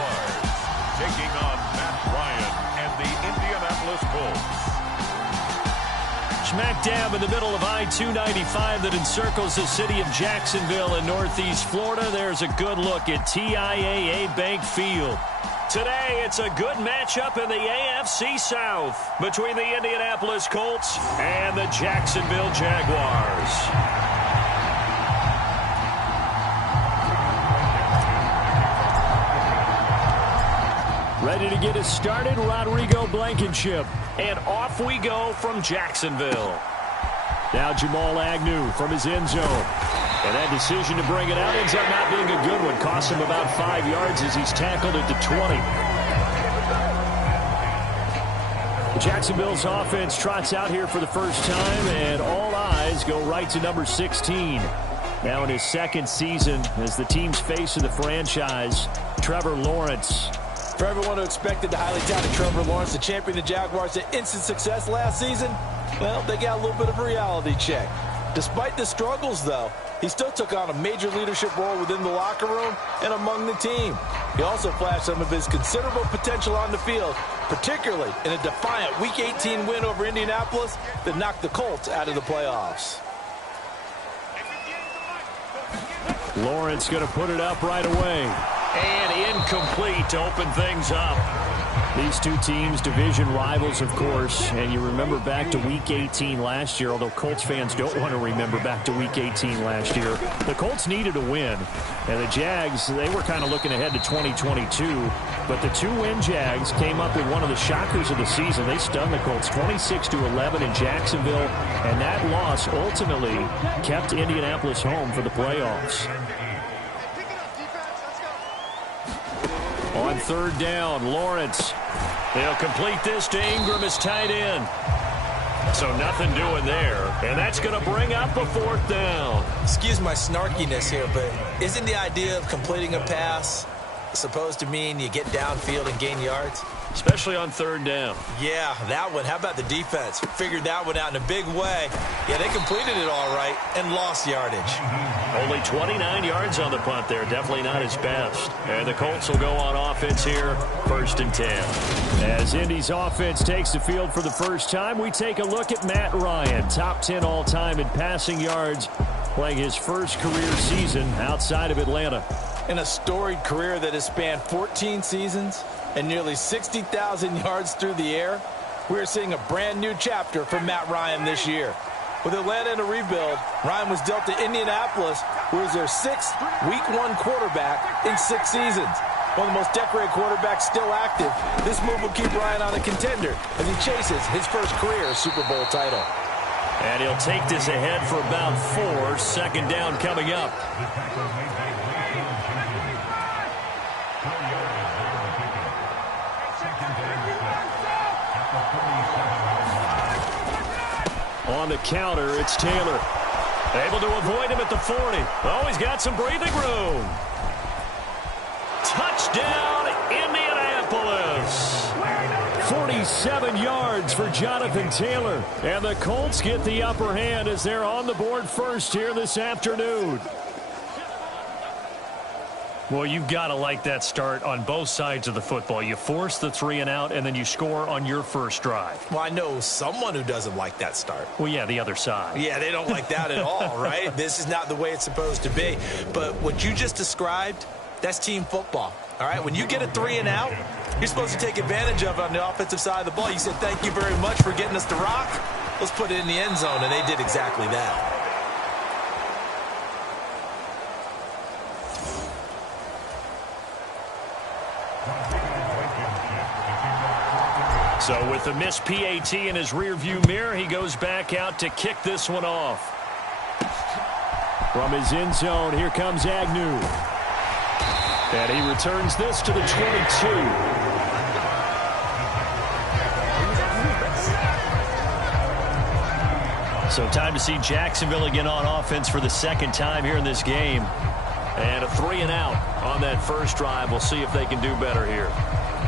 Jaguars taking on Matt Ryan and the Indianapolis Colts. Smack dab in the middle of I-295 that encircles the city of Jacksonville in northeast Florida. There's a good look at TIAA Bank Field. Today, it's a good matchup in the AFC South between the Indianapolis Colts and the Jacksonville Jaguars. Ready to get us started, Rodrigo Blankenship. And off we go from Jacksonville. Now Jamal Agnew from his end zone. And that decision to bring it out ends up not being a good one. Cost him about 5 yards as he's tackled at the 20. Jacksonville's offense trots out here for the first time, and all eyes go right to number 16. Now in his second season as the team's face of the franchise, Trevor Lawrence. For everyone who expected the highly touted Trevor Lawrence to champion the Jaguars to instant success last season, well, they got a little bit of a reality check. Despite the struggles, though, he still took on a major leadership role within the locker room and among the team. He also flashed some of his considerable potential on the field, particularly in a defiant Week 18 win over Indianapolis that knocked the Colts out of the playoffs. Lawrence going to put it up right away. And incomplete to open things up. These two teams, division rivals, of course. And you remember back to Week 18 last year, although Colts fans don't want to remember back to Week 18 last year. The Colts needed a win. And the Jags, they were kind of looking ahead to 2022. But the two-win Jags came up with one of the shockers of the season. They stunned the Colts 26-11 in Jacksonville. And that loss ultimately kept Indianapolis home for the playoffs. On third down, Lawrence. They'll complete this to Ingram as tight end. So nothing doing there. And that's going to bring up a fourth down. Excuse my snarkiness here, but isn't the idea of completing a pass supposed to mean you get downfield and gain yards? Especially on third down. Yeah, that one. How about the defense? Figured that one out in a big way. Yeah, they completed it all right and lost yardage. Only 29 yards on the punt there. Definitely not his best. And the Colts will go on offense here, 1st and 10. As Indy's offense takes the field for the first time, we take a look at Matt Ryan, top 10 all-time in passing yards, playing his first career season outside of Atlanta. In a storied career that has spanned 14 seasons and nearly 60,000 yards through the air, we're seeing a brand new chapter for Matt Ryan this year. With Atlanta in a rebuild, Ryan was dealt to Indianapolis, who is their 6th Week 1 quarterback in 6 seasons. One of the most decorated quarterbacks still active, this move will keep Ryan on a contender as he chases his first career Super Bowl title. And he'll take this ahead for about 4. Second down coming up. On the counter, it's Taylor. Able to avoid him at the 40. Oh, he's got some breathing room. Touchdown, Indianapolis. 47 yards for Jonathan Taylor. And the Colts get the upper hand as they're on the board first here this afternoon. Well, you've got to like that start on both sides of the football. You force the 3 and out, and then you score on your first drive. Well, I know someone who doesn't like that start. Well, yeah, the other side. Yeah, they don't like that at all, right? This is not the way it's supposed to be. But what you just described, that's team football, all right? When you get a 3 and out, you're supposed to take advantage of it on the offensive side of the ball. You said, thank you very much for getting us to rock. Let's put it in the end zone, and they did exactly that. So with the missed PAT in his rearview mirror, he goes back out to kick this one off. From his end zone, here comes Agnew. And he returns this to the 22. So time to see Jacksonville again on offense for the second time here in this game. And a 3 and out on that first drive. We'll see if they can do better here.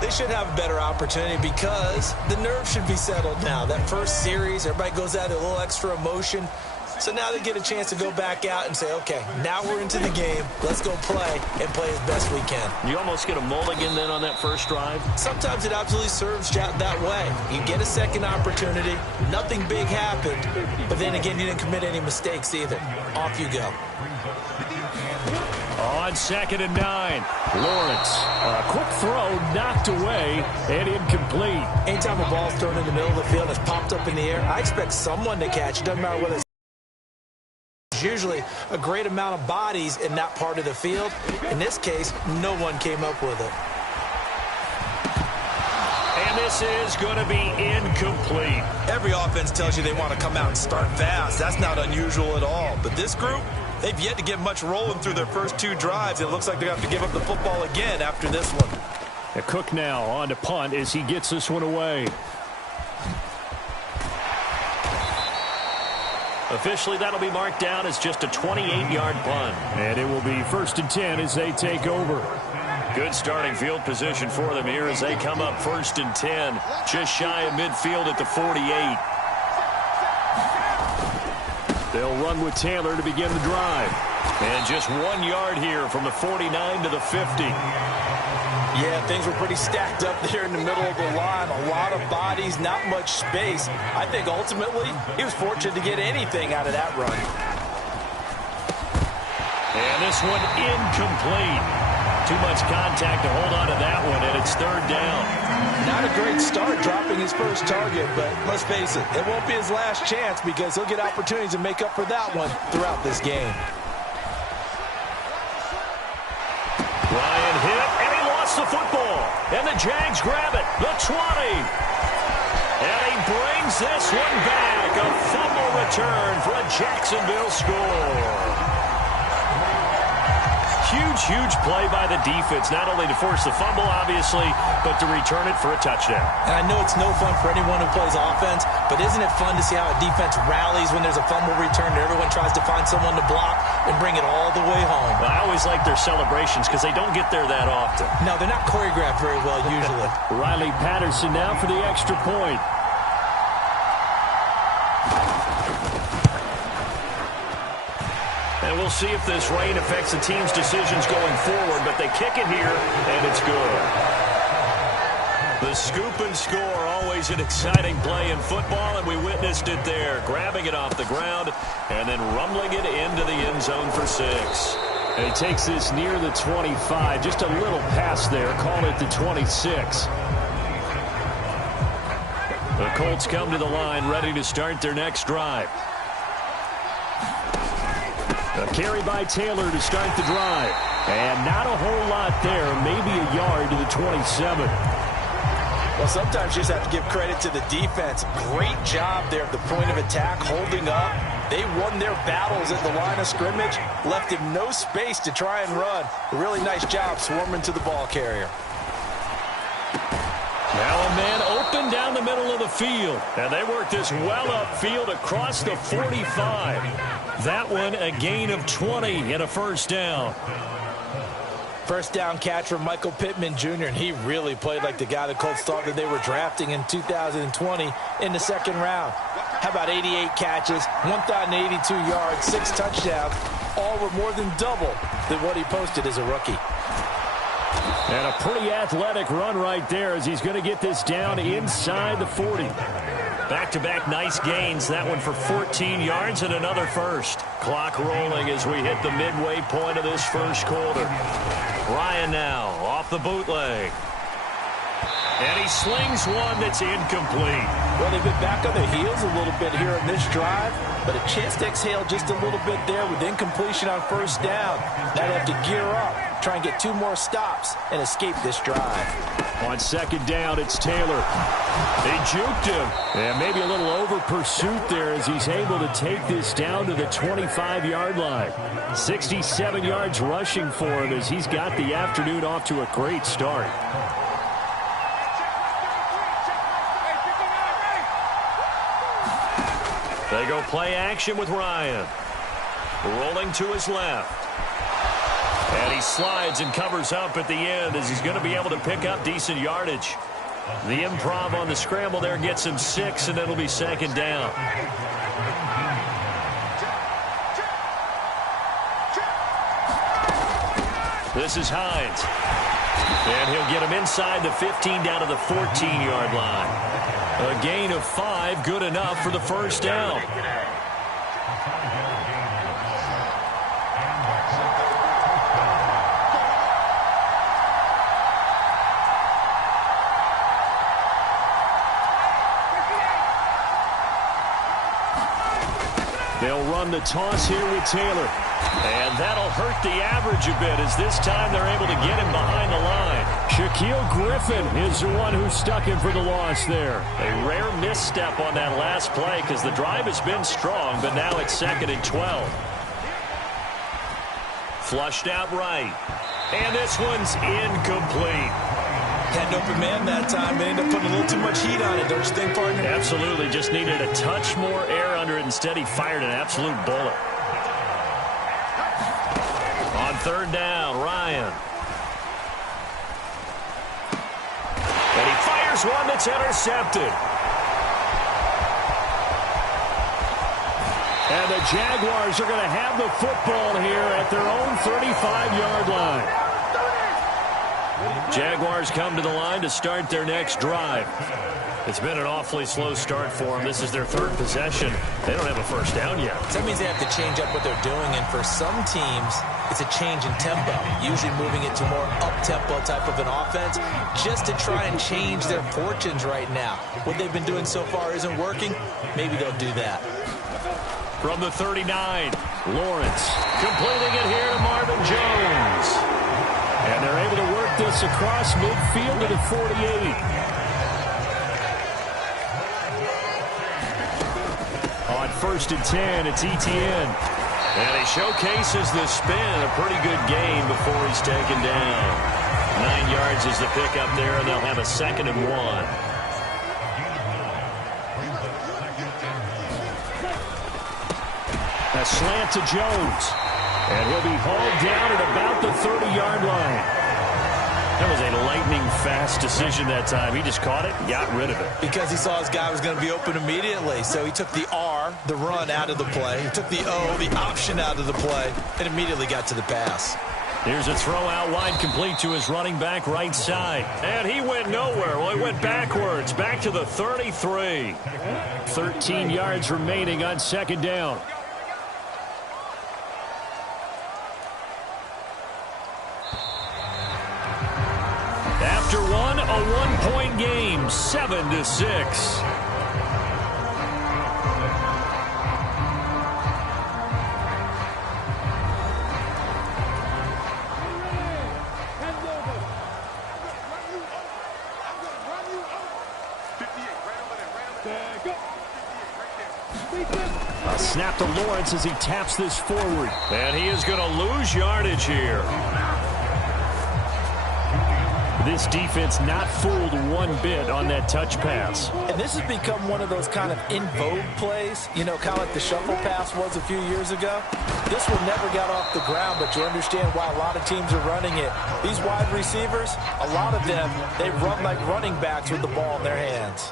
They should have a better opportunity because the nerves should be settled now. That first series, everybody goes out a little extra emotion. So now they get a chance to go back out and say, okay, now we're into the game. Let's go play and play as best we can. You almost get a mulligan then on that first drive? Sometimes it absolutely serves that way. You get a second opportunity. Nothing big happened. But then again, you didn't commit any mistakes either. Off you go. On 2nd and 9, Lawrence. A quick throw knocked away and incomplete. Anytime a ball's thrown in the middle of the field and it's popped up in the air, I expect someone to catch it. Doesn't matter whether it's usually a great amount of bodies in that part of the field. In this case, no one came up with it. And this is going to be incomplete. Every offense tells you they want to come out and start fast. That's not unusual at all. But this group, they've yet to get much rolling through their first 2 drives. It looks like they have to give up the football again after this one. Cook now on to punt as he gets this one away. Officially, that'll be marked down as just a 28-yard punt. And it will be 1st and 10 as they take over. Good starting field position for them here as they come up 1st and 10. Just shy of midfield at the 48. They'll run with Taylor to begin the drive. And just 1 yard here from the 49 to the 50. Yeah, things were pretty stacked up there in the middle of the line. A lot of bodies, not much space. I think ultimately he was fortunate to get anything out of that run. And this one incomplete. Too much contact to hold on to that one, and it's 3rd down. Not a great start dropping his first target, but let's face it, it won't be his last chance because he'll get opportunities to make up for that one throughout this game. Ryan hit, and he lost the football. And the Jags grab it, the 20. And he brings this one back. A fumble return for a Jacksonville score. Huge play by the defense, not only to force the fumble, obviously, but to return it for a touchdown. And I know it's no fun for anyone who plays offense, but isn't it fun to see how a defense rallies when there's a fumble return and everyone tries to find someone to block and bring it all the way home? Well, I always like their celebrations because they don't get there that often. No, they're not choreographed very well usually. Riley Patterson now for the extra point. And we'll see if this rain affects the team's decisions going forward, but they kick it here, and it's good. The scoop and score, always an exciting play in football, and we witnessed it there, grabbing it off the ground and then rumbling it into the end zone for 6. And he takes this near the 25, just a little pass there, call it the 26. The Colts come to the line, ready to start their next drive. A carry by Taylor to start the drive. And not a whole lot there, maybe a yard to the 27. Well, sometimes you just have to give credit to the defense. Great job there at the point of attack, holding up. They won their battles at the line of scrimmage, left him no space to try and run. A really nice job swarming to the ball carrier. Now a man open down the middle of the field. And they work this well upfield across the 45. That one a gain of 20 and a 1st down. First down catch from Michael Pittman Jr., and he really played like the guy the Colts thought that they were drafting in 2020 in the 2nd round. How about 88 catches, 1,082 yards, 6 touchdowns, all were more than double than what he posted as a rookie. And a pretty athletic run right there as he's going to get this down inside the 40. Back-to-back nice gains. That one for 14 yards and another 1st. Clock rolling as we hit the midway point of this 1st quarter. Ryan now off the bootleg. And he slings one that's incomplete. Well, they've been back on their heels a little bit here in this drive, but a chance to exhale just a little bit there with incompletion on 1st down. Now they have to gear up, try and get 2 more stops, and escape this drive. On 2nd down, it's Taylor. They juked him. And maybe a little over pursuit there as he's able to take this down to the 25-yard line. 67 yards rushing for him as he's got the afternoon off to a great start. They go play action with Ryan. Rolling to his left. And he slides and covers up at the end as he's going to be able to pick up decent yardage. The improv on the scramble there gets him 6, and it'll be 2nd down. This is Hines. And he'll get him inside the 15 down to the 14-yard line. A gain of 5, good enough for the first down. They'll run the toss here with Taylor. And that'll hurt the average a bit as this time they're able to get him behind the line. Shaquille Griffin is the one who stuck him for the loss there. A rare misstep on that last play because the drive has been strong, but now it's 2nd and 12. Flushed out right. And this one's incomplete. Had an open man that time, but ended up putting a little too much heat on it, don't you think, partner? Absolutely. Just needed a touch more air under it. Instead, he fired an absolute bullet. On 3rd down, Ryan. And he fires one that's intercepted. And the Jaguars are going to have the football here at their own 35-yard line. Jaguars come to the line to start their next drive. It's been an awfully slow start for them. This is their 3rd possession. They don't have a first down yet. So that means they have to change up what they're doing, and for some teams, it's a change in tempo, usually moving it to more up-tempo type of an offense, just to try and change their fortunes right now. What they've been doing so far isn't working. Maybe they'll do that. From the 39, Lawrence completing it here to Marvin Jones. And they're able to work this across midfield to the 48. On 1st and 10, it's Etienne. And he showcases the spin. A pretty good gain before he's taken down. 9 yards is the pickup there, and they'll have a 2nd and 1. A slant to Jones. And he'll be hauled down at about the 30-yard line. That was a lightning-fast decision that time. He just caught it and got rid of it. Because he saw his guy was going to be open immediately. So he took the R, the run, out of the play. He took the O, the option, out of the play, and immediately got to the pass. Here's a throw out wide, complete to his running back right side. And he went nowhere. Well, he went backwards, back to the 33. 13 yards remaining on 2nd down. After one, a 1-point game, 7-6. A snap to Lawrence as he taps this forward. And he is going to lose yardage here. This defense not fooled one bit on that touch pass. And this has become one of those kind of in vogue plays, you know, kind of like the shuffle pass was a few years ago. This one never got off the ground, but you understand why a lot of teams are running it. These wide receivers, a lot of them, they run like running backs with the ball in their hands.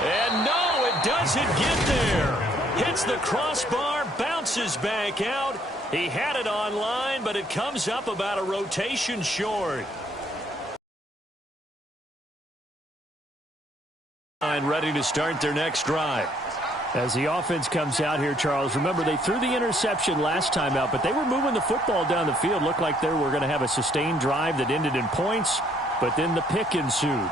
And no, it doesn't get there. Hits the crossbar, bounces back out. He had it on line, but it comes up about a rotation short. Ready to start their next drive. As the offense comes out here, Charles, remember they threw the interception last time out, but they were moving the football down the field. Looked like they were going to have a sustained drive that ended in points, but then the pick ensued.